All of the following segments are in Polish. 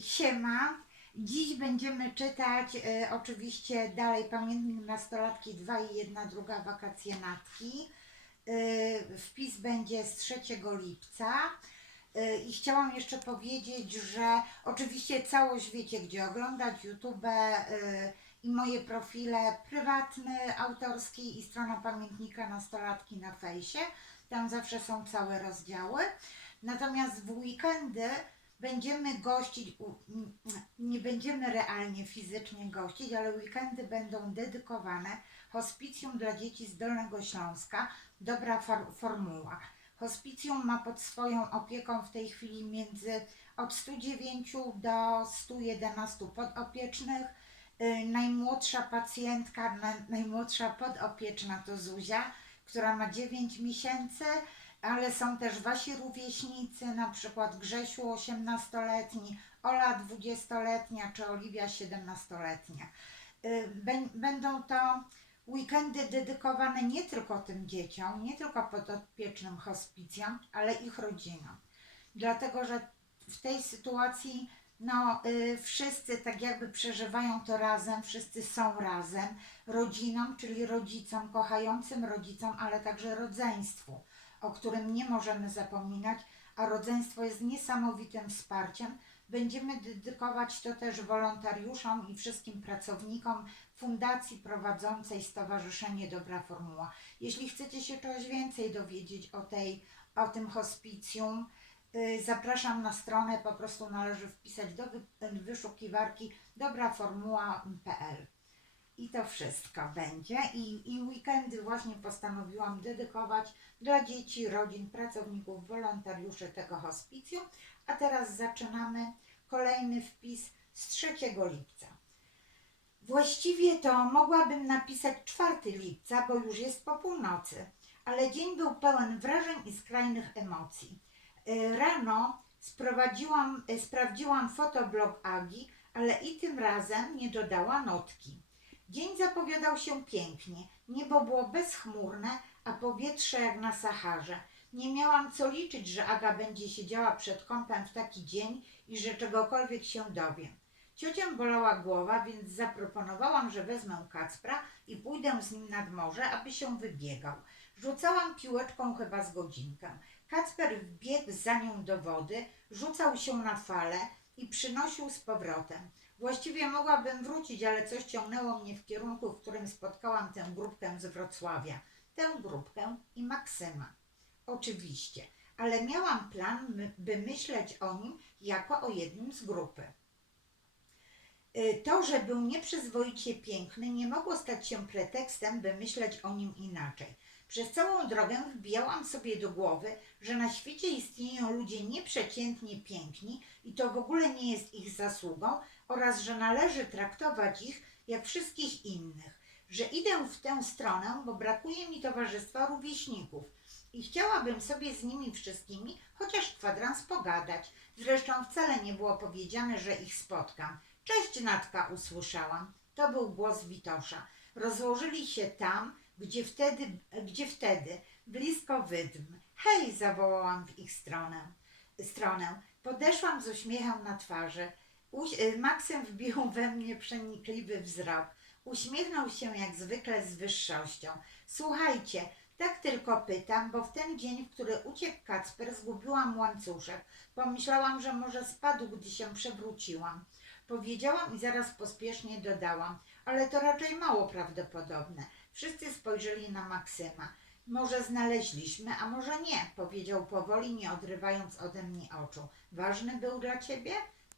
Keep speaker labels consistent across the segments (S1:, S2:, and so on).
S1: Siema. Dziś będziemy czytać e, oczywiście dalej Pamiętnik Nastolatki 2 i 1 druga wakacje natki. E, wpis będzie z 3 lipca. E, I chciałam jeszcze powiedzieć, że oczywiście całość wiecie gdzie oglądać, YouTube i moje profile prywatne, autorskie i strona Pamiętnika Nastolatki na fejsie. Tam zawsze są całe rozdziały. Natomiast w weekendy będziemy gościć, nie będziemy realnie fizycznie gościć, ale weekendy będą dedykowane hospicjum dla dzieci z Dolnego Śląska. Dobra for, formuła. Hospicjum ma pod swoją opieką w tej chwili między od 109 do 111 podopiecznych. Y, Najmłodsza pacjentka, na, najmłodsza podopieczna to Zuzia, która ma 9 miesięcy, ale są też wasi rówieśnicy, na przykład Grzesiu 18-letni, Ola 20-letnia czy Oliwia 17-letnia. Y, bę- Będą to weekendy dedykowane nie tylko tym dzieciom, nie tylko podopiecznym hospicjom, ale ich rodzinom. Dlatego, że w tej sytuacji no, y, wszyscy tak jakby przeżywają to razem, wszyscy są razem, rodzinom, czyli rodzicom, kochającym rodzicom, ale także rodzeństwu, o którym nie możemy zapominać, a rodzeństwo jest niesamowitym wsparciem. Będziemy dedykować to też wolontariuszom i wszystkim pracownikom fundacji prowadzącej Stowarzyszenie Dobra Formuła. Jeśli chcecie się czegoś więcej dowiedzieć o, tej, o tym hospicjum, y, zapraszam na stronę, po prostu należy wpisać do wy- wyszukiwarki dobraformuła.pl. I to wszystko będzie. I, I weekendy właśnie postanowiłam dedykować dla dzieci, rodzin, pracowników, wolontariuszy tego hospicjum. A teraz zaczynamy kolejny wpis z 3 lipca. Właściwie to mogłabym napisać 4 lipca, bo już jest po północy, ale dzień był pełen wrażeń i skrajnych emocji. Y, Rano y, sprawdziłam fotoblog Agi, ale i tym razem nie dodała notki. Dzień zapowiadał się pięknie, niebo było bezchmurne, a powietrze jak na Saharze. Nie miałam co liczyć, że Aga będzie siedziała przed kąpem w taki dzień i że czegokolwiek się dowiem. Ciocią bolała głowa, więc zaproponowałam, że wezmę Kacpra i pójdę z nim nad morze, aby się wybiegał. Rzucałam piłeczką chyba z godzinkę. Kacper wbiegł za nią do wody, rzucał się na fale i przynosił z powrotem. Właściwie mogłabym wrócić, ale coś ciągnęło mnie w kierunku, w którym spotkałam tę grupkę z Wrocławia. Tę grupkę i Maksyma. Oczywiście, ale miałam plan, by myśleć o nim jako o jednym z grupy. Y, To, że był nieprzyzwoicie piękny, nie mogło stać się pretekstem, by myśleć o nim inaczej. Przez całą drogę wbijałam sobie do głowy, że na świecie istnieją ludzie nieprzeciętnie piękni i to w ogóle nie jest ich zasługą oraz że należy traktować ich jak wszystkich innych. Że idę w tę stronę, bo brakuje mi towarzystwa rówieśników i chciałabym sobie z nimi wszystkimi chociaż kwadrans pogadać. Zresztą wcale nie było powiedziane, że ich spotkam. Cześć Natka usłyszałam. To był głos Witosza. Rozłożyli się tam, gdzie wtedy, gdzie wtedy, blisko wydm. Hej, zawołałam w ich stronę. stronę. Podeszłam z uśmiechem na twarzy. Uś- y, Maksym wbił we mnie przenikliwy wzrok. Uśmiechnął się jak zwykle z wyższością. Słuchajcie, tak tylko pytam, bo w ten dzień, w który uciekł Kacper, zgubiłam łańcuszek. Pomyślałam, że może spadł, gdy się przewróciłam. Powiedziałam i zaraz pospiesznie dodałam, ale to raczej mało prawdopodobne. Wszyscy spojrzeli na Maksyma. Może znaleźliśmy, a może nie, powiedział powoli, nie odrywając ode mnie oczu. Ważny był dla ciebie?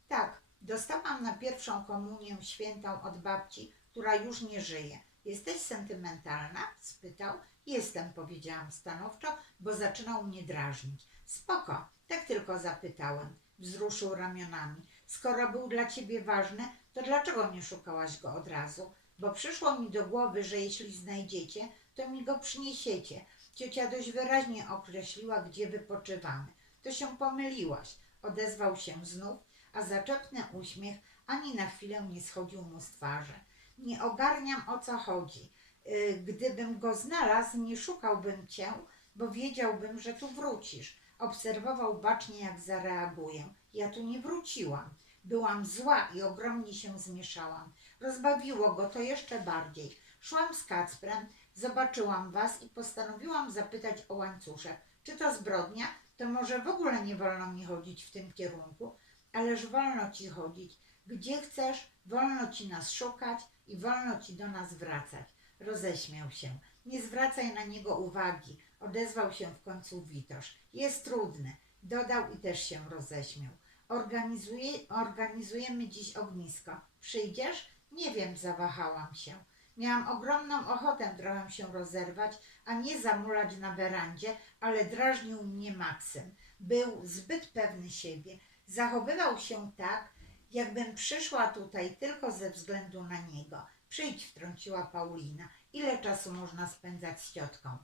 S1: Tak, dostałam na pierwszą komunię świętą od babci, która już nie żyje. Jesteś sentymentalna? spytał. Jestem, powiedziałam stanowczo, bo zaczynał mnie drażnić. Spoko, tak tylko zapytałem. Wzruszył ramionami. Skoro był dla ciebie ważny, to dlaczego nie szukałaś go od razu? Bo przyszło mi do głowy, że jeśli znajdziecie, to mi go przyniesiecie. Ciocia dość wyraźnie określiła, gdzie wypoczywamy. To się pomyliłaś. Odezwał się znów, a zaczepny uśmiech ani na chwilę nie schodził mu z twarzy. Nie ogarniam o co chodzi. Y, Gdybym go znalazł, nie szukałbym cię, bo wiedziałbym, że tu wrócisz. Obserwował bacznie, jak zareaguję. Ja tu nie wróciłam. Byłam zła i ogromnie się zmieszałam. Rozbawiło go to jeszcze bardziej. Szłam z Kacprem, zobaczyłam was i postanowiłam zapytać o łańcuszek. Czy to zbrodnia? To może w ogóle nie wolno mi chodzić w tym kierunku, ależ wolno ci chodzić. Gdzie chcesz, wolno ci nas szukać i wolno ci do nas wracać. Roześmiał się. Nie zwracaj na niego uwagi, odezwał się w końcu Witosz. Jest trudny, dodał i też się roześmiał. Organizuje, organizujemy dziś ognisko. Przyjdziesz? Nie wiem, zawahałam się. Miałam ogromną ochotę trochę się rozerwać, a nie zamulać na werandzie, ale drażnił mnie Maksym. Był zbyt pewny siebie. Zachowywał się tak, jakbym przyszła tutaj tylko ze względu na niego. Przyjdź, wtrąciła Paulina. Ile czasu można spędzać z ciotką?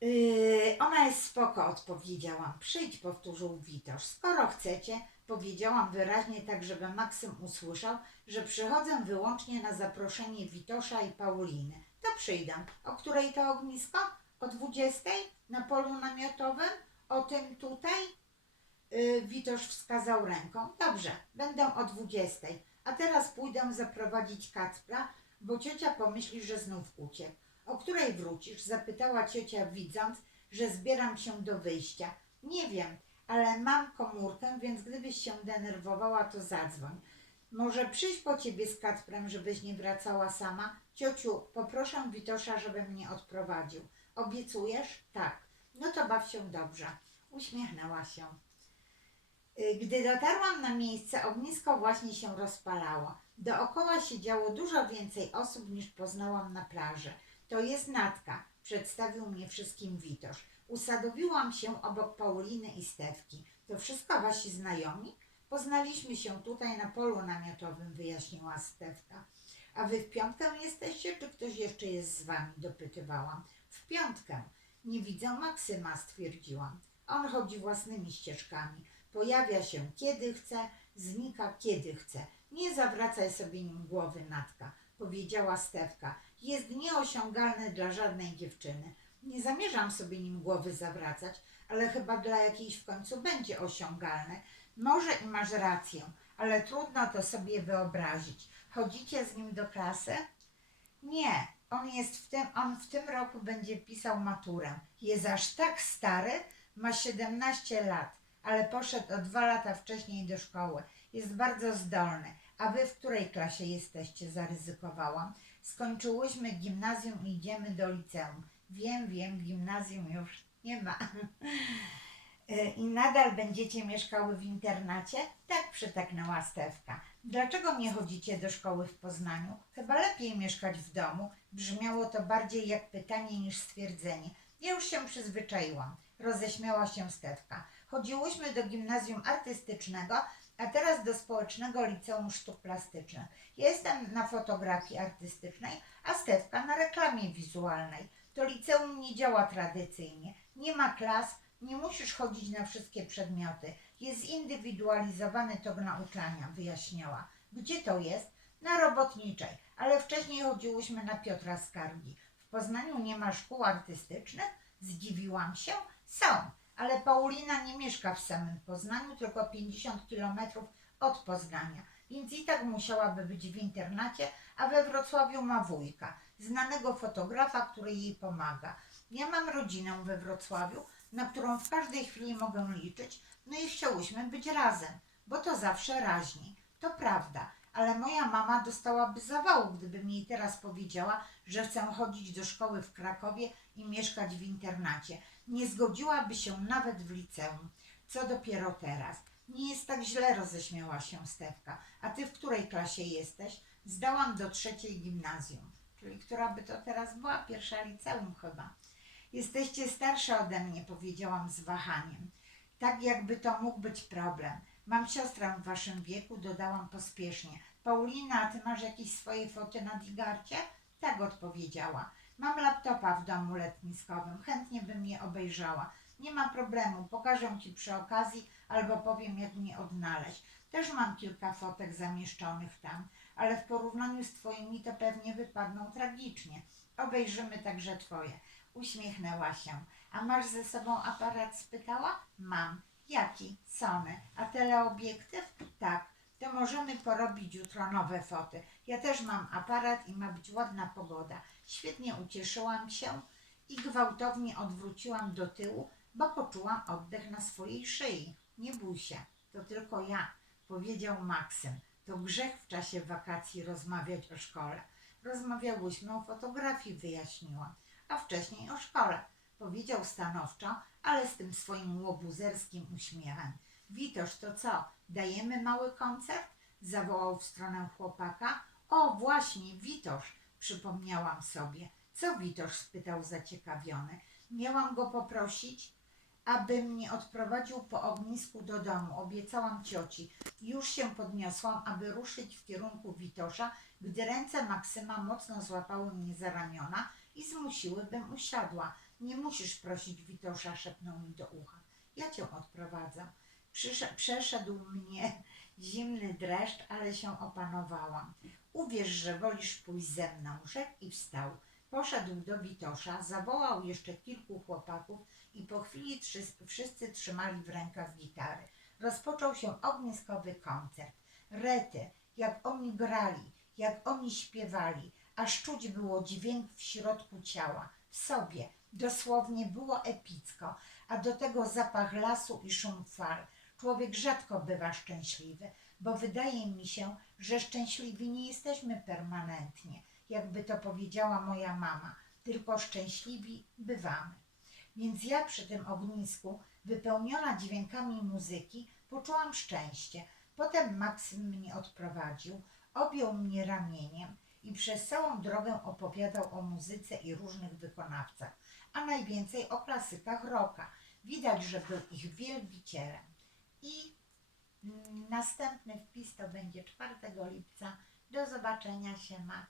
S1: Yy, ona jest spoko, odpowiedziałam. Przyjdź, powtórzył Witosz. Skoro chcecie, powiedziałam wyraźnie tak, żeby Maksym usłyszał, że przychodzę wyłącznie na zaproszenie Witosza i Pauliny. To przyjdę. O której to ognisko? O dwudziestej? Na polu namiotowym? O tym tutaj? Yy, Witosz wskazał ręką. Dobrze, będę o dwudziestej. A teraz pójdę zaprowadzić Kacpra, bo ciocia pomyśli, że znów uciekł. O której wrócisz? zapytała ciocia, widząc, że zbieram się do wyjścia. Nie wiem, ale mam komórkę, więc gdybyś się denerwowała, to zadzwoń. Może przyjść po ciebie z Kacprem, żebyś nie wracała sama? Ciociu, poproszę Witosza, żeby mnie odprowadził. Obiecujesz? Tak. No to baw się dobrze. Uśmiechnęła się. Y, Gdy dotarłam na miejsce, ognisko właśnie się rozpalało. Dookoła siedziało dużo więcej osób niż poznałam na plaży. To jest Natka, przedstawił mnie wszystkim Witosz. Usadowiłam się obok Pauliny i Stewki. To wszystko wasi znajomi? Poznaliśmy się tutaj na polu namiotowym, wyjaśniła Stewka. A wy w piątkę jesteście, czy ktoś jeszcze jest z wami? dopytywałam. W piątkę. Nie widzę Maksyma, stwierdziłam. On chodzi własnymi ścieżkami. Pojawia się kiedy chce, znika kiedy chce. Nie zawracaj sobie nim głowy, Natka, powiedziała Stewka. Jest nieosiągalny dla żadnej dziewczyny. Nie zamierzam sobie nim głowy zawracać, ale chyba dla jakiejś w końcu będzie osiągalny. Może i masz rację, ale trudno to sobie wyobrazić. Chodzicie z nim do klasy? Nie, on jest w tym, on w tym roku będzie pisał maturę. Jest aż tak stary, ma 17 lat, ale poszedł o dwa lata wcześniej do szkoły. Jest bardzo zdolny. A wy w której klasie jesteście? Zaryzykowałam. Skończyłyśmy gimnazjum i idziemy do liceum. Wiem, wiem, gimnazjum już nie ma. E, I nadal będziecie mieszkały w internacie? Tak przytaknęła Stewka. Dlaczego nie chodzicie do szkoły w Poznaniu? Chyba lepiej mieszkać w domu. Brzmiało to bardziej jak pytanie niż stwierdzenie. Ja już się przyzwyczaiłam. Roześmiała się Stewka. Chodziłyśmy do gimnazjum artystycznego, a teraz do społecznego liceum sztuk plastycznych. Jestem na fotografii artystycznej, a Stewka na reklamie wizualnej. To liceum nie działa tradycyjnie. Nie ma klas, nie musisz chodzić na wszystkie przedmioty. Jest zindywidualizowany tok nauczania, wyjaśniała. Gdzie to jest? Na robotniczej, ale wcześniej chodziłyśmy na Piotra Skargi. W Poznaniu nie ma szkół artystycznych? Zdziwiłam się. Są, ale Paulina nie mieszka w samym Poznaniu, tylko 50 kilometrów od Poznania, więc i tak musiałaby być w internacie, a we Wrocławiu ma wujka, znanego fotografa, który jej pomaga. Ja mam rodzinę we Wrocławiu, na którą w każdej chwili mogę liczyć, no i chciałyśmy być razem, bo to zawsze raźniej. To prawda, ale moja mama dostałaby zawału, gdybym jej teraz powiedziała, że chcę chodzić do szkoły w Krakowie i mieszkać w internacie. Nie zgodziłaby się nawet w liceum. Co dopiero teraz. Nie jest tak źle, roześmiała się Stewka. A ty w której klasie jesteś? Zdałam do trzeciej gimnazjum. Czyli która by to teraz była? Pierwsza liceum chyba. Jesteście starsza ode mnie, powiedziałam z wahaniem. Tak jakby to mógł być problem. Mam siostrę w waszym wieku, dodałam pospiesznie. Paulina, a ty masz jakieś swoje foty na digarcie? Tak odpowiedziała. Mam laptopa w domu letniskowym, chętnie bym je obejrzała. Nie ma problemu, pokażę ci przy okazji albo powiem, jak mnie odnaleźć. Też mam kilka fotek zamieszczonych tam, ale w porównaniu z twoimi to pewnie wypadną tragicznie. Obejrzymy także twoje. Uśmiechnęła się. A masz ze sobą aparat? spytała. Mam. Jaki? Sony. A teleobiektyw? Tak, to możemy porobić jutro nowe foty. Ja też mam aparat i ma być ładna pogoda. Świetnie ucieszyłam się i gwałtownie odwróciłam do tyłu, bo poczułam oddech na swojej szyi. Nie bój się, to tylko ja, powiedział Maksym. To grzech w czasie wakacji rozmawiać o szkole. Rozmawiałyśmy o fotografii, wyjaśniłam, a wcześniej o szkole. Powiedział stanowczo, ale z tym swoim łobuzerskim uśmiechem. Witosz, to co? Dajemy mały koncert? Zawołał w stronę chłopaka. O, właśnie, Witosz, przypomniałam sobie. Co Witosz? spytał zaciekawiony. Miałam go poprosić, aby mnie odprowadził po ognisku do domu. Obiecałam cioci. Już się podniosłam, aby ruszyć w kierunku Witosza, gdy ręce Maksyma mocno złapały mnie za ramiona i zmusiły, bym usiadła. Nie musisz prosić Witosza, szepnął mi do ucha. Ja cię odprowadzę. Przeszedł mnie zimny dreszcz, ale się opanowałam. Uwierz, że wolisz pójść ze mną, rzekł i wstał. Poszedł do Witosza, zawołał jeszcze kilku chłopaków i po chwili wszyscy trzymali w rękach gitary. Rozpoczął się ogniskowy koncert. Rety, jak oni grali, jak oni śpiewali, aż czuć było dźwięk w środku ciała, w sobie. Dosłownie było epicko, a do tego zapach lasu i szum fal. Człowiek rzadko bywa szczęśliwy, bo wydaje mi się, że szczęśliwi nie jesteśmy permanentnie, jakby to powiedziała moja mama, tylko szczęśliwi bywamy. Więc ja przy tym ognisku, wypełniona dźwiękami muzyki, poczułam szczęście. Potem Maksym mnie odprowadził, objął mnie ramieniem i przez całą drogę opowiadał o muzyce i różnych wykonawcach, a najwięcej o klasykach rocka. Widać, że był ich wielbicielem. I mm, następny wpis to będzie 4 lipca. Do zobaczenia się, ma.